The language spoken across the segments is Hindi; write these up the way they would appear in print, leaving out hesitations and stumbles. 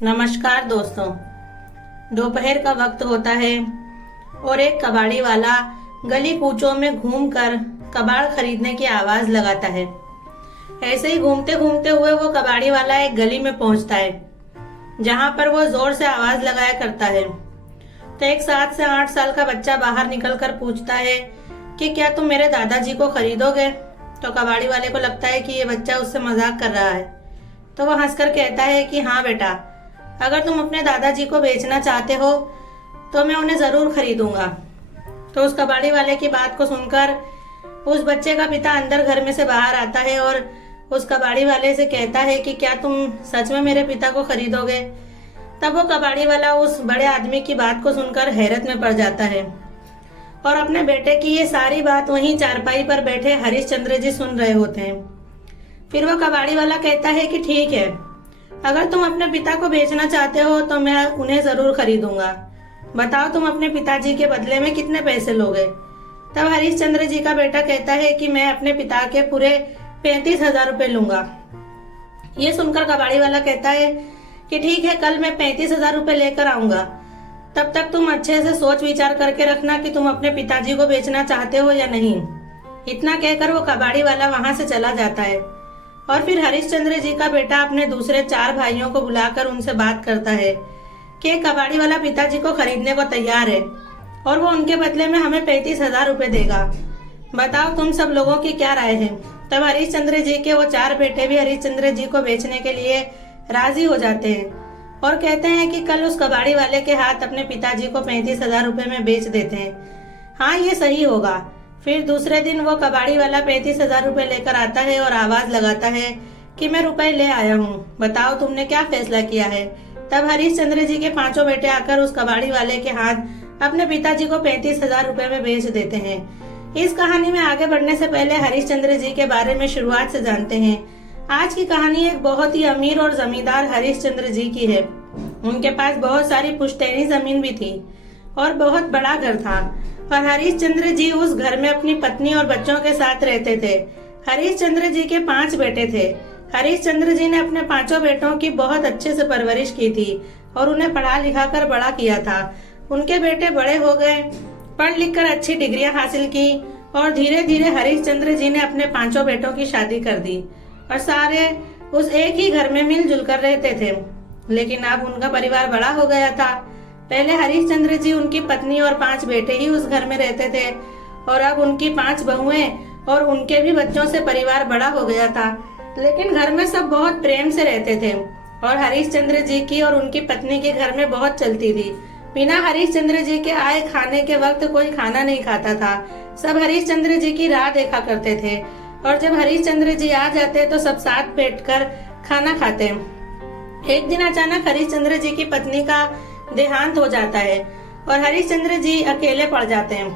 नमस्कार दोस्तों। दोपहर का वक्त होता है और एक कबाड़ी वाला गली कूचों में घूमकर कबाड़ खरीदने की आवाज लगाता है। ऐसे ही घूमते घूमते हुए वो कबाड़ी वाला एक गली में पहुंचता है जहां पर वो जोर से आवाज लगाया करता है। तो एक 7 से 8 साल का बच्चा बाहर निकलकर पूछता है कि क्या तुम मेरे दादाजी को खरीदोगे। तो कबाड़ी वाले को लगता है कि ये बच्चा उससे मजाक कर रहा है, तो वो हंसकर कहता है कि हाँ बेटा, अगर तुम अपने दादाजी को बेचना चाहते हो तो मैं उन्हें जरूर खरीदूंगा। तो उस कबाड़ी वाले की बात को सुनकर उस बच्चे का पिता अंदर घर में से बाहर आता है और उस कबाड़ी वाले से कहता है कि क्या तुम सच में मेरे पिता को खरीदोगे। तब वो कबाड़ी वाला उस बड़े आदमी की बात को सुनकर हैरत में पड़ जाता है और अपने बेटे की ये सारी बात वहीं चारपाई पर बैठे हरिश्चंद्र जी सुन रहे होते हैं। फिर वो कबाड़ी वाला कहता है कि ठीक है, अगर तुम अपने पिता को बेचना चाहते हो तो मैं उन्हें जरूर खरीदूंगा। बताओ तुम अपने पिताजी के बदले में कितने पैसे लोगे। तब हरिश्चंद्र जी का बेटा कहता है कि मैं अपने पिता के पूरे 35,000 रुपए लूंगा। ये सुनकर कबाड़ी वाला कहता है कि ठीक है, कल मैं 35,000 रुपए लेकर आऊंगा। तब तक तुम अच्छे से सोच विचार करके रखना कि तुम अपने पिताजी को बेचना चाहते हो या नहीं। इतना कहकर वो कबाड़ी वाला वहां से चला जाता है और फिर हरिश्चंद्र जी का बेटा अपने दूसरे 4 भाइयों को बुलाकर उनसे बात करता है कि कबाड़ी वाला पिताजी को खरीदने को तैयार है और वो उनके बदले में हमें 35,000 रुपए देगा। बताओ तुम सब लोगों की क्या राय है। तब हरिश्चंद्र जी के वो 4 बेटे भी हरिश्चंद्र जी को बेचने के लिए राजी हो जाते हैं और कहते हैं कि कल उस कबाड़ी वाले के हाथ अपने पिताजी को 35,000 रुपए में बेच देते हैं। हाँ, ये सही होगा। फिर दूसरे दिन वो कबाड़ी वाला 35,000 रुपए लेकर आता है और आवाज लगाता है कि मैं रुपए ले आया हूँ, बताओ तुमने क्या फैसला किया है। तब हरिश्चंद्र जी के 5 बेटे आकर उस कबाड़ी वाले के हाथ अपने पिताजी को 35,000 रुपए में बेच देते हैं। इस कहानी में आगे बढ़ने से पहले हरिश्चंद्र जी के बारे में शुरुआत से जानते हैं। आज की कहानी एक बहुत ही अमीर और जमींदार हरिश्चंद्र जी की है। उनके पास बहुत सारी पुश्तैनी जमीन भी थी और बहुत बड़ा घर था और हरिश्चंद्र जी उस घर में अपनी पत्नी और बच्चों के साथ रहते थे। हरिश्चंद्र जी के 5 बेटे थे। हरिश्चंद्र जी ने अपने 5 बेटों की बहुत अच्छे से परवरिश की थी और उन्हें पढ़ा लिखा कर बड़ा किया था। उनके बेटे बड़े हो गए, पढ़ लिख कर अच्छी डिग्रियां हासिल की और धीरे धीरे हरिश्चंद्र जी ने अपने 5 बेटों की शादी कर दी और सारे उस एक ही घर में मिलजुल कर रहते थे। लेकिन अब उनका परिवार बड़ा हो गया था। पहले हरिश्चंद्र जी, उनकी पत्नी और 5 बेटे ही उस घर में रहते थे और अब उनकी 5 बहुएं और उनके भी बच्चों से परिवार बड़ा हो गया था। लेकिन घर में सब बहुत प्रेम से रहते थे और हरिश्चंद्र जी की और उनकी पत्नी के घर में बहुत चलती थी। बिना हरिश्चंद्र जी के आए खाने के वक्त कोई खाना नहीं खाता था। सब हरिश्चंद्र जी की राह देखा करते थे और जब हरिश्चंद्र जी आ जाते तो सब साथ बैठकर खाना खाते। एक दिन अचानक हरिश्चंद्र जी की पत्नी का देहांत हो जाता है और हरिश्चंद्र जी अकेले पड़ जाते हैं।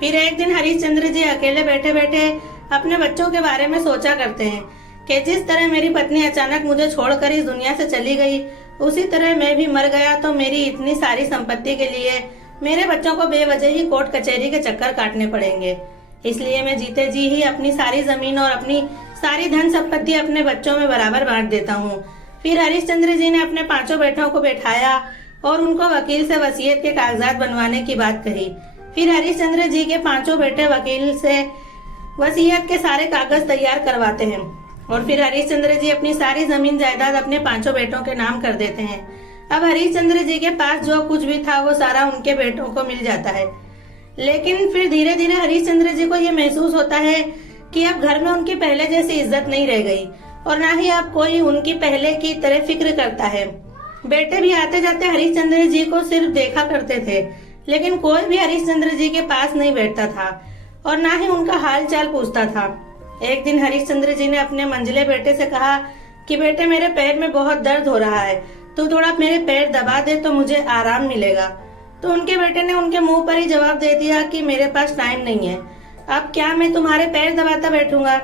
फिर एक दिन हरिश्चंद्र जी अकेले बैठे बैठे अपने बच्चों के बारे में सोचा करते हैं कि जिस तरह मेरी पत्नी अचानक मुझे छोड़कर इस दुनिया से चली गई, उसी तरह मैं भी मर गया तो मेरी इतनी सारी संपत्ति के लिए मेरे बच्चों को बेवजह ही कोर्ट कचहरी के चक्कर काटने पड़ेंगे। इसलिए मैं जीते जी ही अपनी सारी जमीन और अपनी सारी धन संपत्ति अपने बच्चों में बराबर बांट देता हूँ। फिर हरिश्चंद्र जी ने अपने 5 बेटों को बैठाया और उनको वकील से वसीयत के कागजात बनवाने की बात कही। फिर हरिश्चंद्र जी के 5 बेटे वकील से वसीयत के सारे कागज तैयार करवाते हैं और फिर हरिश्चंद्र जी अपनी सारी जमीन जायदाद अपने 5 बेटों के नाम कर देते हैं। अब हरिश्चंद्र जी के पास जो कुछ भी था वो सारा उनके बेटों को मिल जाता है। लेकिन फिर धीरे धीरे हरिश्चंद्र जी को ये महसूस होता है कि अब घर में उनकी पहले जैसी इज्जत नहीं रह गई और ना ही अब कोई उनकी पहले की तरह फिक्र करता है। बेटे भी आते जाते हरिश्चंद्र जी को सिर्फ देखा करते थे, लेकिन कोई भी हरिश्चंद्र जी के पास नहीं बैठता था और ना ही उनका हाल चाल पूछता था। एक दिन हरिश्चंद्र जी ने अपने मंझले बेटे से कहा कि बेटे, मेरे पैर में बहुत दर्द हो रहा है, तू थोड़ा मेरे पैर दबा दे तो मुझे आराम मिलेगा। तो उनके बेटे ने उनके मुंह पर ही जवाब दे दिया कि मेरे पास टाइम नहीं है, अब क्या मैं तुम्हारे पैर दबाता बैठूंगा।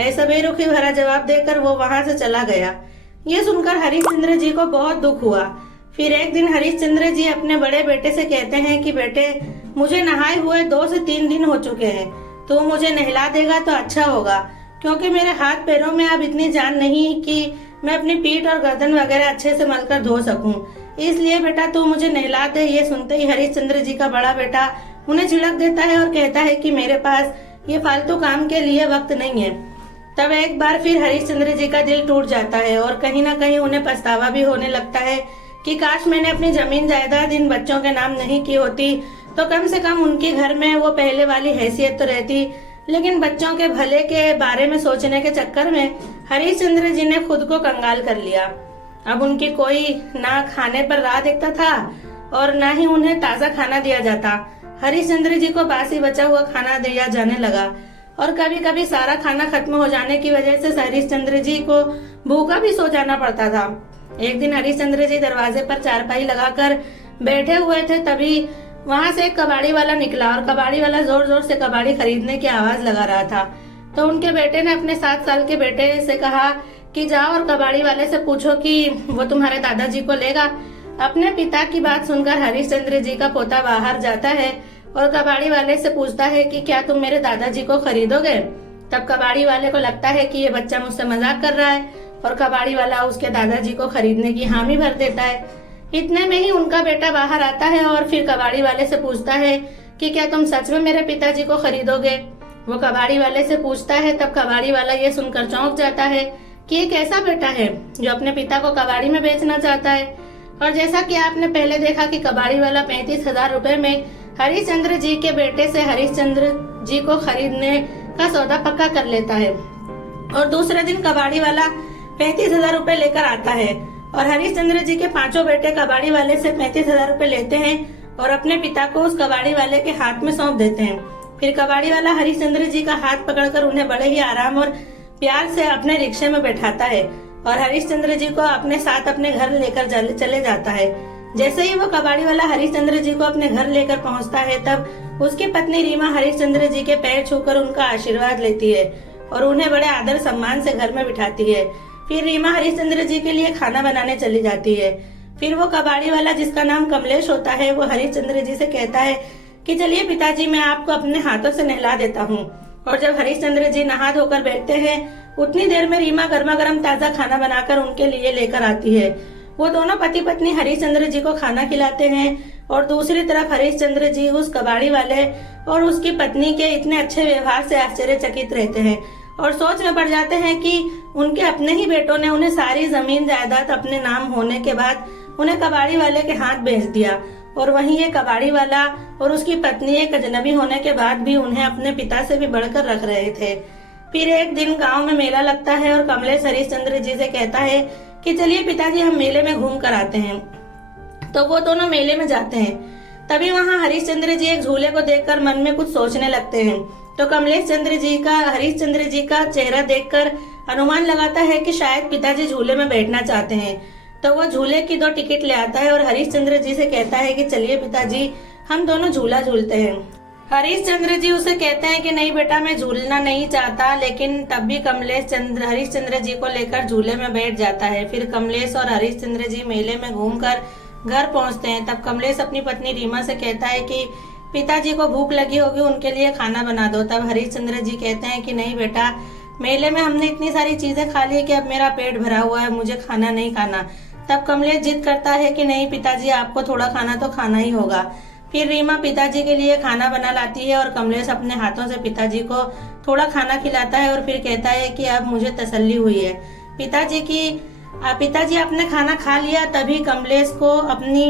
ऐसा बेरुखी भरा जवाब देकर वो वहां से चला गया। ये सुनकर हरिश्चंद्र जी को बहुत दुख हुआ। फिर एक दिन हरिश्चंद्र जी अपने बड़े बेटे से कहते हैं कि बेटे, मुझे नहाए हुए 2 से 3 दिन हो चुके हैं, तो मुझे नहला देगा तो अच्छा होगा, क्योंकि मेरे हाथ पैरों में अब इतनी जान नहीं कि मैं अपनी पीठ और गर्दन वगैरह अच्छे से मलकर धो सकूं। इसलिए बेटा तू मुझे नहला दे। ये सुनते ही हरिश्चंद्र जी का बड़ा बेटा उन्हें झिड़क देता है और कहता है कि मेरे पास ये फालतू काम के लिए वक्त नहीं है। तब एक बार फिर हरिश्चंद्र जी का दिल टूट जाता है और कहीं ना कहीं उन्हें पछतावा भी होने लगता है कि काश मैंने अपनी जमीन जायदाद इन बच्चों के नाम नहीं की होती, तो कम से कम उनके घर में वो पहले वाली हैसियत तो रहती। लेकिन बच्चों के भले के बारे में सोचने के चक्कर में हरिश्चंद्र जी ने खुद को कंगाल कर लिया। अब उनकी कोई ना खाने पर राह देखता था और ना ही उन्हें ताजा खाना दिया जाता। हरिश्चंद्र जी को बासी बचा हुआ खाना दिया जाने लगा और कभी कभी सारा खाना खत्म हो जाने की वजह से हरिश्चंद्र जी को भूखा भी सो जाना पड़ता था। एक दिन हरिश्चंद्र जी दरवाजे पर चारपाई लगाकर बैठे हुए थे, तभी वहां से एक कबाड़ी वाला निकला और कबाड़ी वाला जोर जोर से कबाड़ी खरीदने की आवाज लगा रहा था। तो उनके बेटे ने अपने 7 साल के बेटे से कहा कि जाओ और कबाड़ी वाले से पूछो कि वो तुम्हारे दादाजी को लेगा। अपने पिता की बात सुनकर हरिश्चंद्र जी का पोता बाहर जाता है और कबाड़ी वाले से पूछता है कि क्या तुम मेरे दादाजी को खरीदोगे। तब कबाड़ी वाले को लगता है कि ये बच्चा मुझसे मजाक कर रहा है और कबाड़ी वाला उसके दादाजी को खरीदने की हामी भर देता है। इतने में ही उनका बेटा बाहर आता है और फिर कबाड़ी वाले से पूछता है कि क्या तुम सच में मेरे पिताजी को खरीदोगे। वो कबाड़ी वाले से पूछता है। तब कबाड़ी वाला ये सुनकर चौंक जाता है कि ये कैसा बेटा है जो अपने पिता को कबाड़ी में बेचना चाहता है। और जैसा कि आपने पहले देखा कि कबाड़ी वाला 35,000 रुपए में हरिश्चंद्र जी के बेटे से हरिश्चंद्र जी को खरीदने का सौदा पक्का कर लेता है। और दूसरे दिन कबाड़ी वाला 35,000 रुपए लेकर आता है और हरिश्चंद्र जी के 5 बेटे कबाड़ी वाले से 35,000 रुपए लेते हैं और अपने पिता को उस कबाड़ी वाले के हाथ में सौंप देते हैं। फिर कबाड़ी वाला हरिश्चंद्र जी का हाथ पकड़कर उन्हें बड़े ही आराम और प्यार से अपने रिक्शे में बैठाता है और हरिश्चंद्र जी को अपने साथ अपने घर लेकर चले जाता है। जैसे ही वो कबाड़ी वाला हरिश्चंद्र जी को अपने घर लेकर पहुंचता है, तब उसकी पत्नी रीमा हरिश्चंद्र जी के पैर छूकर उनका आशीर्वाद लेती है और उन्हें बड़े आदर सम्मान से घर में बिठाती है। फिर रीमा हरिश्चंद्र जी के लिए खाना बनाने चली जाती है। फिर वो कबाड़ी वाला जिसका नाम कमलेश होता है, वो हरिश्चंद्र जी से कहता है कि चलिए पिताजी, मैं आपको अपने हाथों से नहला देता हूँ। और जब हरिश्चंद्र जी नहा धोकर बैठते हैं, उतनी देर में रीमा गर्मा गर्म ताजा खाना बनाकर उनके लिए लेकर आती है। वो दोनों पति पत्नी हरिश्चंद्र जी को खाना खिलाते हैं और दूसरी तरफ हरिश्चंद्र जी उस कबाड़ी वाले और उसकी पत्नी के इतने अच्छे व्यवहार से आश्चर्यचकित रहते हैं और सोच में पड़ जाते हैं कि उनके अपने ही बेटों ने उन्हें सारी जमीन जायदाद अपने नाम होने के बाद उन्हें कबाड़ी वाले के हाथ बेच दिया। और वहीं ये कबाड़ी वाला और उसकी पत्नी एक अजनबी होने के बाद भी उन्हें अपने पिता से भी बढ़कर रख रहे थे। फिर एक दिन गांव में मेला लगता है और कमलेश हरिश्चंद्र जी से कहता है कि चलिए पिताजी, हम मेले में घूम कर आते हैं। तो वो दोनों मेले में जाते हैं। तभी वहाँ हरिश्चंद्र जी एक झूले को देखकर मन में कुछ सोचने लगते हैं। तो कमलेश चंद्र जी का हरिश्चंद्र जी का चेहरा देखकर अनुमान लगाता है कि शायद पिताजी झूले में बैठना चाहते हैं। तो वो झूले की 2 टिकट ले आता है और हरिश्चंद्र जी से कहता है कि चलिए पिताजी, हम दोनों झूला झूलते हैं। हरिश्चंद्र जी उसे कहते हैं कि नहीं बेटा, मैं झूलना नहीं चाहता। लेकिन तब भी कमलेश हरिश्चंद्र जी को लेकर झूले में बैठ जाता है। फिर कमलेश और हरिश्चंद्र जी मेले में घूमकर घर पहुंचते हैं। तब कमलेश अपनी पत्नी रीमा से कहता है कि पिताजी को भूख लगी होगी, उनके लिए खाना बना दो। तब हरिश्चंद्र जी कहते हैं कि नहीं बेटा, मेले में हमने इतनी सारी चीजें खा ली कि अब मेरा पेट भरा हुआ है, मुझे खाना नहीं खाना। तब कमलेश जिद करता है कि नहीं पिताजी, आपको थोड़ा खाना तो खाना ही होगा। फिर रीमा पिताजी के लिए खाना बना लाती है और कमलेश अपने हाथों से पिताजी को थोड़ा खाना खिलाता है और फिर कहता है कि अब मुझे तसल्ली हुई है पिताजी आपने खाना खा लिया। तभी कमलेश को अपनी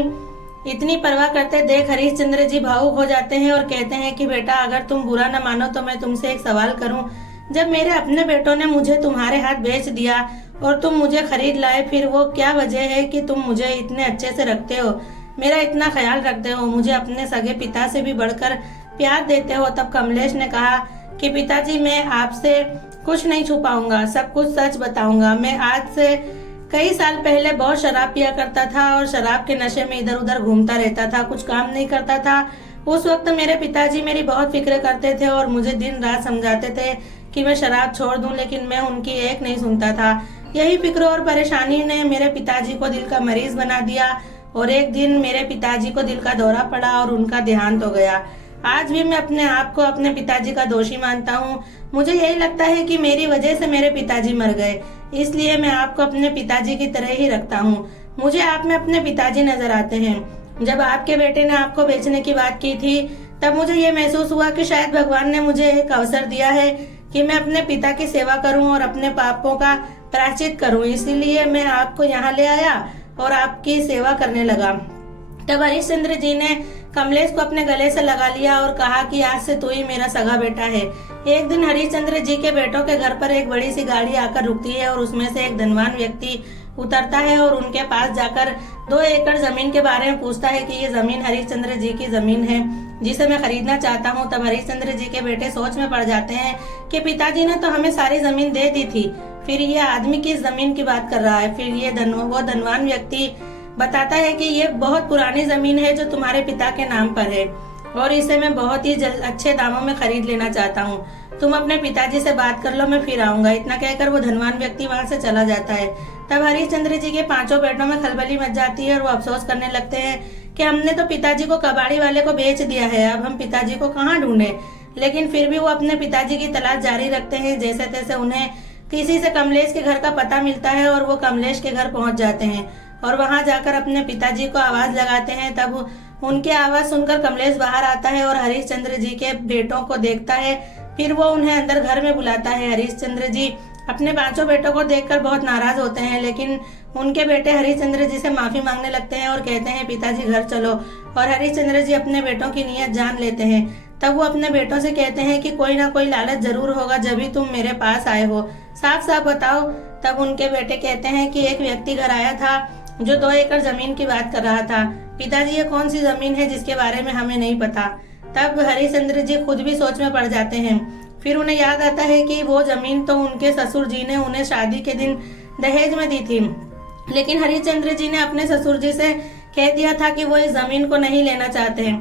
इतनी परवाह करते देख हरिश्चंद्र जी भावुक हो जाते हैं और कहते हैं कि बेटा, अगर तुम बुरा न मानो तो मैं तुमसे एक सवाल करूं। जब मेरे अपने बेटों ने मुझे तुम्हारे हाथ बेच दिया और तुम मुझे खरीद लाए, फिर वो क्या वजह है कि तुम मुझे इतने अच्छे से रखते हो, मेरा इतना ख्याल रखते हो, मुझे अपने सगे पिता से भी बढ़कर प्यार देते हो। तब कमलेश ने कहा कि पिताजी, मैं आपसे कुछ नहीं छुपाऊंगा, सब कुछ सच बताऊंगा। मैं आज से कई साल पहले बहुत शराब पिया करता था और शराब के नशे में इधर उधर घूमता रहता था, कुछ काम नहीं करता था। उस वक्त मेरे पिताजी मेरी बहुत फिक्र करते थे और मुझे दिन रात समझाते थे कि मैं शराब छोड़ दूं, लेकिन मैं उनकी एक नहीं सुनता था। यही फिक्र और परेशानी ने मेरे पिताजी को दिल का मरीज बना दिया और एक दिन मेरे पिताजी को दिल का दौरा पड़ा और उनका देहांत हो गया। आज भी मैं अपने आप को अपने पिताजी का दोषी मानता हूँ। मुझे यही लगता है कि मेरी वजह से मेरे पिताजी मर गए, इसलिए मैं आपको अपने पिताजी की तरह ही रखता हूँ। मुझे आप में अपने पिताजी नजर आते हैं। जब आपके बेटे ने आपको बेचने की बात की थी, तब मुझे ये महसूस हुआ कि शायद भगवान ने मुझे एक अवसर दिया है कि मैं अपने पिता की सेवा करूं और अपने पापों का प्रायश्चित करूं। इसीलिए मैं आपको यहाँ ले आया और आपकी सेवा करने लगा। तब हरिश्चंद्र जी ने कमलेश को अपने गले से लगा लिया और कहा कि आज से तू ही मेरा सगा बेटा है। एक दिन हरिश्चंद्र जी के बेटों के घर पर एक बड़ी सी गाड़ी आकर रुकती है और उसमें से एक धनवान व्यक्ति उतरता है और उनके पास जाकर 2 एकड़ जमीन के बारे में पूछता है कि ये जमीन हरिश्चंद्र जी की जमीन है जिसे मैं खरीदना चाहता हूँ। तब हरिश्चंद्र जी के बेटे सोच में पड़ जाते हैं कि पिताजी ने तो हमें सारी जमीन दे दी थी, फिर ये आदमी किस जमीन की बात कर रहा है। फिर ये वो धनवान व्यक्ति बताता है कि ये बहुत पुरानी जमीन है जो तुम्हारे पिता के नाम पर है और इसे मैं बहुत ही अच्छे दामों में खरीद लेना चाहता हूँ। तुम अपने पिताजी से बात कर लो, मैं फिर आऊंगा। इतना कहकर वो धनवान व्यक्ति वहां से चला जाता है। तब हरिश्चंद्र जी के 5 बेटों में खलबली मच जाती है और वो अफसोस करने लगते हैं कि हमने तो पिताजी को कबाड़ी वाले को बेच दिया है, अब हम पिताजी को कहाँ ढूंढे। लेकिन फिर भी वो अपने पिताजी की तलाश जारी रखते हैं। जैसे तैसे उन्हें किसी से कमलेश के घर का पता मिलता है और वो कमलेश के घर पहुंच जाते हैं और वहां जाकर अपने पिताजी को आवाज लगाते हैं। तब उनकी आवाज सुनकर कमलेश बाहर आता है और हरिश्चंद्र जी के बेटों को देखता है। फिर वो उन्हें अंदर घर में बुलाता है। हरिश्चंद्र जी अपने 5 बेटों को देखकर बहुत नाराज होते हैं, लेकिन उनके बेटे हरिश्चंद्र जी से माफी मांगने लगते हैं और कहते हैं पिताजी घर चलो। और हरिश्चंद्र जी अपने बेटों की नीयत जान लेते हैं। तब वो अपने बेटों से कहते हैं कि कोई ना कोई लालच जरूर होगा जब भी तुम मेरे पास आए हो, साफ साफ बताओ। तब उनके बेटे कहते हैं कि एक व्यक्ति घर आया था जो 2 एकड़ जमीन की बात कर रहा था। पिताजी ये कौन सी जमीन है जिसके बारे में हमें नहीं पता। तब हरिश्चंद्र जी खुद भी सोच में पड़ जाते हैं। फिर उन्हें याद आता है कि वो जमीन तो उनके ससुर जी ने उन्हें शादी के दिन दहेज में दी थी, लेकिन हरिश्चंद्र जी ने अपने ससुर जी से कह दिया था कि वो इस जमीन को नहीं लेना चाहते हैं।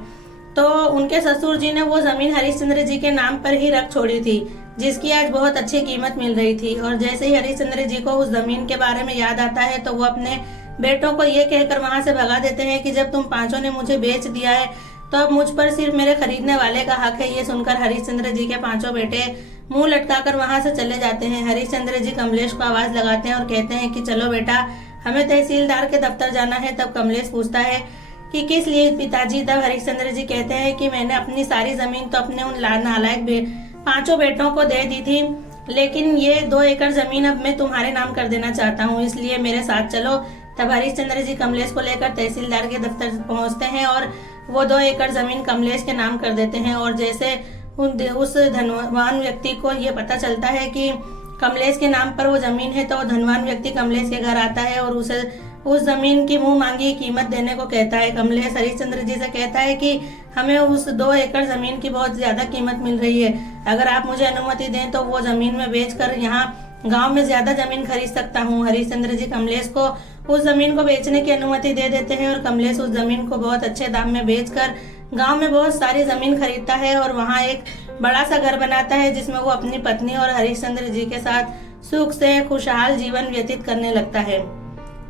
तो उनके ससुर जी ने वो जमीन हरिश्चंद्र जी के नाम पर ही रख छोड़ी थी, जिसकी आज बहुत अच्छी कीमत मिल रही थी। और जैसे ही हरिश्चंद्र जी को उस जमीन के बारे में याद आता है तो वो अपने बेटों को ये कहकर वहां से भगा देते हैं कि जब तुम 5 ने मुझे बेच दिया है तो अब मुझ पर सिर्फ मेरे खरीदने वाले का हक है। ये सुनकर हरिश्चंद्र जी के 5 बेटे मुंह लटकाकर वहां से चले जाते हैं। हरिश्चंद्र जी कमलेश को आवाज लगाते हैं और कहते हैं कि चलो बेटा, हमें तहसीलदार के दफ्तर जाना है। तब कमलेश पूछता है कि किस लिए पिताजी। तब हरिश्चंद्र जी कहते हैं कि मैंने अपनी सारी जमीन तो अपने उन नालायक 5 बेटों को दे दी थी, लेकिन ये 2 एकड़ जमीन अब मैं तुम्हारे नाम कर देना चाहता हूँ, इसलिए मेरे साथ चलो। तब हरिश्चंद्र जी कमलेश को लेकर तहसीलदार के दफ्तर पहुंचते हैं और वो 2 एकड़ जमीन कमलेश के नाम कर देते हैं। और जैसे उस धनवान व्यक्ति को ये पता चलता है कि कमलेश के नाम पर वो जमीन है, तो वो धनवान व्यक्ति कमलेश के घर आता है और उसे उस जमीन की मुंह मांगी कीमत देने को कहता है। कमलेश हरिश्चंद्र जी से कहता है कि हमें उस 2 एकड़ जमीन की बहुत ज्यादा कीमत मिल रही है, अगर आप मुझे अनुमति दें तो वो जमीन में बेचकर यहाँ गांव में ज्यादा जमीन खरीद सकता हूँ। हरिश्चंद्र जी कमलेश को उस जमीन को बेचने की अनुमति दे देते हैं और कमलेश उस जमीन को बहुत अच्छे दाम में बेचकर गांव में बहुत सारी जमीन खरीदता है और वहाँ एक बड़ा सा घर बनाता है जिसमें वो अपनी पत्नी और हरिश्चंद्र जी के साथ सुख से खुशहाल जीवन व्यतीत करने लगता है।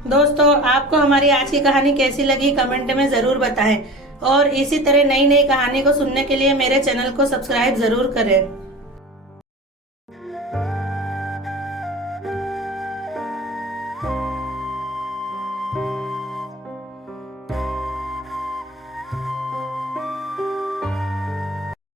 दोस्तों, आपको हमारी आज की कहानी कैसी लगी कमेंट में जरूर बताएं और इसी तरह नई नई कहानी को सुनने के लिए मेरे चैनल को सब्सक्राइब जरूर करें।